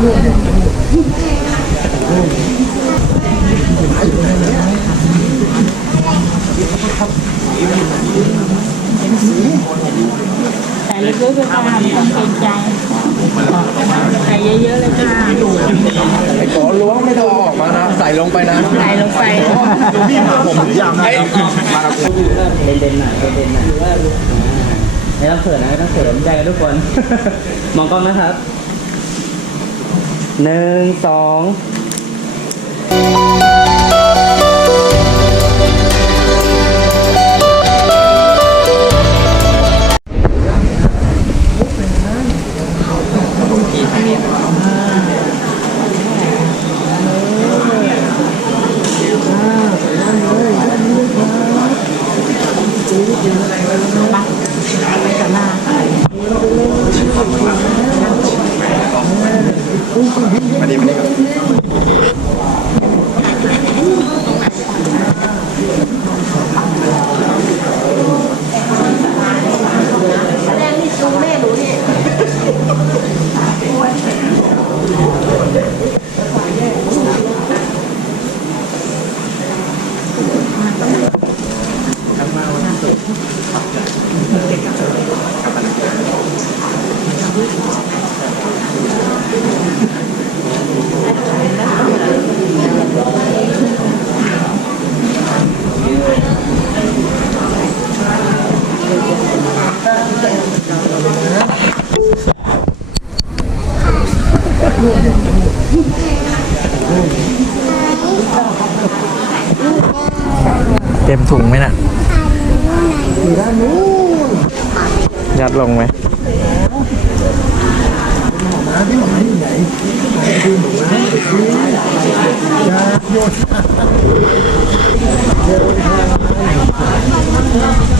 ใส่ลึกๆเลยค่ะไม่ต้องเกรงใจใส่เยอะๆเลยค่ะไอ้โกล้วงไม่ต้องเอาออกมานะใส่ลงไปนะใส่ลงไปพี่มาผมถึงยำไอ้เด่นๆหน่อยเด่นๆหน่อยไม่ต้องเขินนะไม่ต้องเขินใจกันทุกคน มองกล้องนะครับ หนึ่งสอง เต็มถุงไหมน่ะยัดลงไหมยั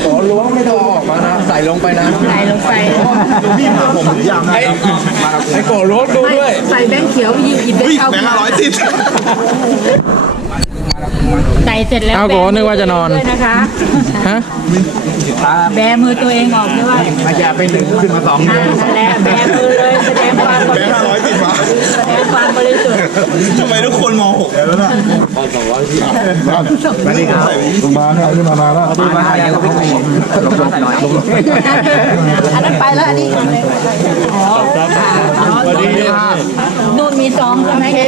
ไอ้โกล้วงไม่ต้องเอาออกมานะใส่ลงไปนะใส่ลงไปพี่มาผมถึงยำไอ้ไอ้โกล้วงดูด้วยใส่แบงค์เขียวยิงกินแบงอุ้ยค์เอาแบงค์ละร้อยสิบใส่เสร็จแล้วเอาโกนึกว่าจะนอนด้วยนะคะฮะแบมือตัวเองออกด้วยมาแย่ไปหนึ่งขึ้นมาสอง อ่านั่นแหละแบ มาดีครับมาเนี่ยขึ้นมามาแล้วลงมาหายังไม่เคยเห็นลงลงหน่อยอันนั้นไปแล้วอันนี้อ๋อนู่นมีซองใช่ไหมเ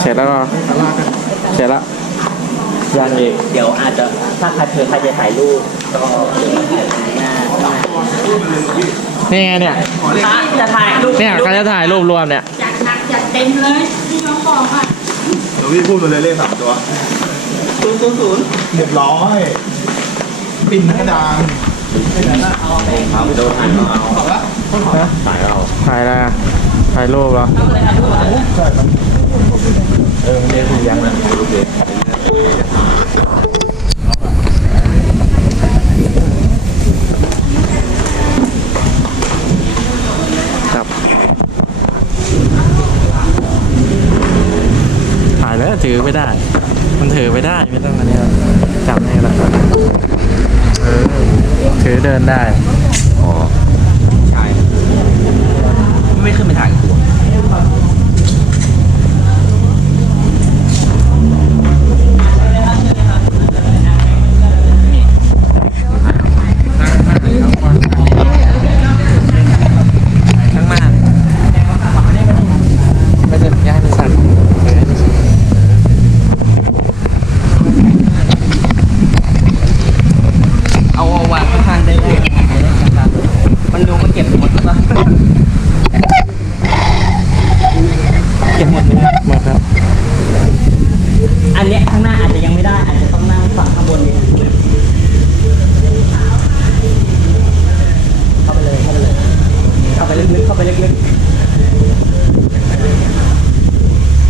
เสร็จแล้วก็ เสร็จแล้วยังอีกเดี๋ยวอาจจะถ้าใครเผื่อใครจะถ่ายรูปก็เดี๋ยวถ่ายหน้าหน้านี่ไงเนี่ยจะถ่ายรูปเนี่ยเขาจะถ่ายรูปรวมเนี่ยจัดหนักจัดเต็มเลยที่น้องบอกอะเดี๋ยวพี่พูดมาเลยเลขสามตัวศูนย์ศูนย์ศูนย์เรียบร้อยปิ่นกระดานเอาไปโดนถ่ายเอาถ่ายเราถ่ายอะไรอะ ถ่ายรูปเหรอเออมันเรียกคุณยังนะครับถ่ายแล้วถือไม่ได้ มันถือไม่ได้ไม่ต้องอันนี้หรอกจับนี่แหละเออถือเดินได้อ๋อ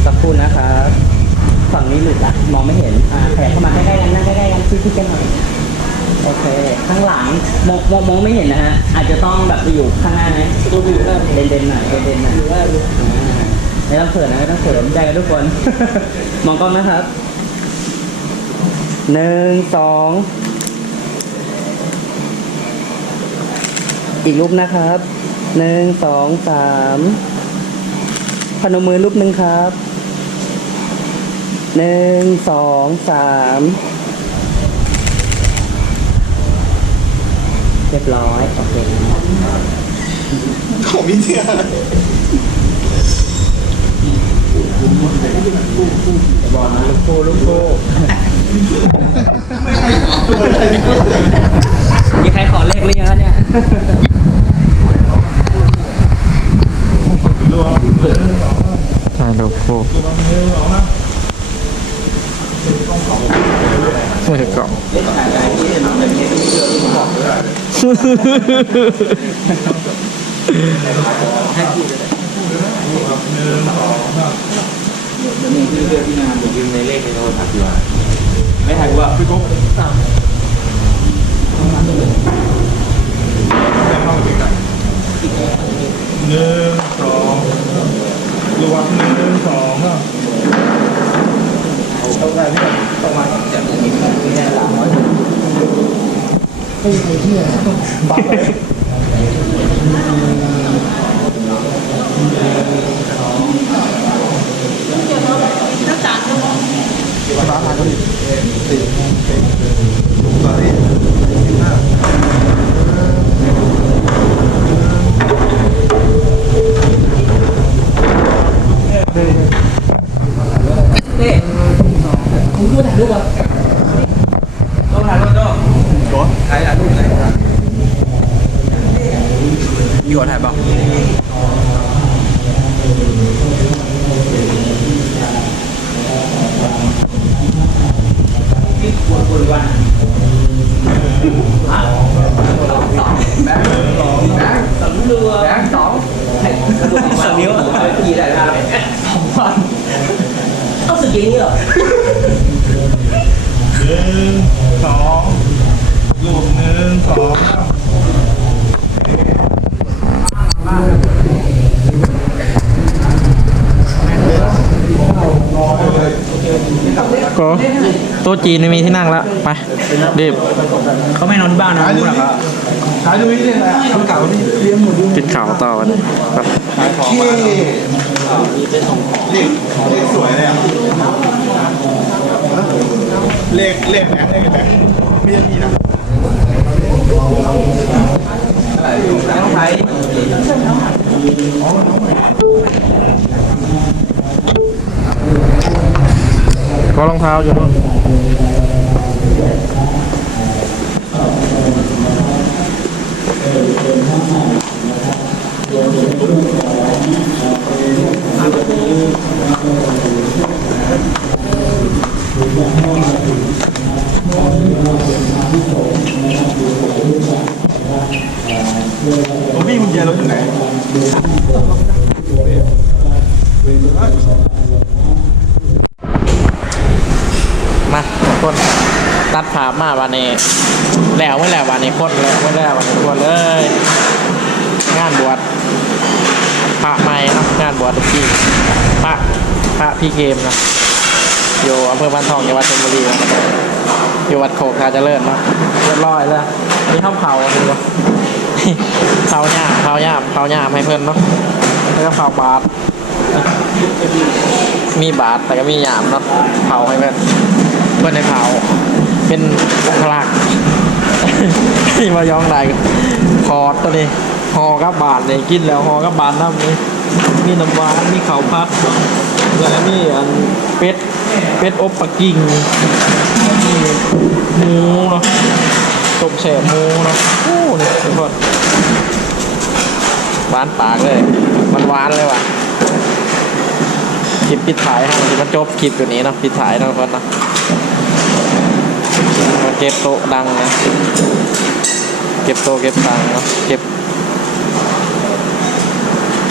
สักครู่นะครับฝั่งนี้หลุดละมองไม่เห็นอ่าแผลเข้ามาใกล้ๆกันนั่งใกล้ๆกันชิดๆกันหน่อยโอเค ข้างหลังมองมองไม่เห็นนะฮะ อาจจะต้องแบบอยู่ข้างหน้าไหมตัวอยู่ก็เด่นเด่นหน่อยเด่นเด่นหน่อยไม่ต้องเขินนะไม่ต้องเขินใจกันทุกคน มองกล้องนะครับหนึ่งสอง อีกรูปนะครับหนึ่งสองสามพนมมือรูปหนึ่งครับหนึ่งสองสามเรียบร้อยโอเคของพี่เนี่ยบอลลูกคู่ลูกคู่มีใครขอเลขหรือยังเนี่ย ถ่ายรูปคู่มื อกล่องหนึ่งสองระวมหนึ่งสองอะต้องได้พี่ต้องมาจากตรงนี้แค่หลังร้อยเฮ้ยไอ้เหี้ยบักเลยร้านอะไรก็ดีสี่ตอนนี้สิบห้า อยู่ถ่ายบ้าง สนิ้วกี่ได้ครับสองพันเอาสึกอย่างนี้เหรอ หนึ่งสองลูกหนึ่งสอง ก็โต๊ะ จีนไม่มีที่นั่งแล้วไปรีบเขาไม่นอนที่บ้านนะรู้หรอครับขายดูนี่เลยนะคนเก่าที่เลี้ยงหมดกินข่าวต่อกันไปที่เลขเลขสวยเลยอะเลขเลขแบงค์เลขแบงค์ไม่ใช่พี่นะต้องใช้ ก็รองเท้าอยู่นู่นตัวพี่คุณเจรถอยู่ไหน มาทุกคนตัดภาพมาวันนี้แล้วไม่แล้ววันนี้คนแล้วไม่แล้ววันนี้คนเลย งานบวชพระใหม่นะงานบวชทุกที่พระพระพี่เกมนะอยู่อำเภอบ้านทองจังหวัดชลบุรีนะอยู่วัดโคกคาเจริญนาะเรียบร้อยแล้วมีข้าวเผาดูวเผาหยาบเผาหยาบเผาหยาบให้เพื่อนเนาะแล้วก็เผาบาทมีบาทแต่ก็มีหยามเนาะเผาให้เพื่อนเพื่อนในเผา เป็นองคลักที่มาย้องได้คอร์ตัวนี้หอกับบาทเนี่ยกินแล้วหอกับบาทน้ำนี่มีน้ำหวานมีข้าวพัดแล้วก็มีอันเป็ดเป็ดอบปักกิ่งมีหมูเนาะต้มแฉบหมูเนาะโอ้เนี่ยทุกคนหวานปากเลย มันหวานเลยว่ะคลิปปิดท้ายฮะมันจบคลิปตัวนี้เนาะปิดท้ายนะทุกคนนะ เก็บโต๊ะดังนะเก็บโต๊ะเก็บตังเนาะเก็บ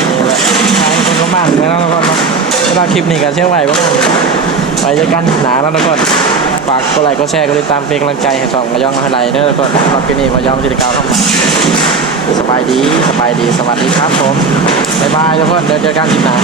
นี่แหละท้ายคนก็บ้านแล้วนะทุกคนเนาะเวลาคลิปนี้กันเชื่อไหวบ้างไปเจอกันหนาแล้วทุกคนฝากกดไลค์กดแชร์กดติดตามเป็นกำลังใจให้ช่องมาย่องมาให้ไรเด้อทุกคนสำหรับคลิปนี้มาย่องจิตรกาวเข้ามาสบายดีสบายดีสวัสดีครับผมบ๊ายบายทุกคนเดี๋ยวเจอกันคลิปหน้า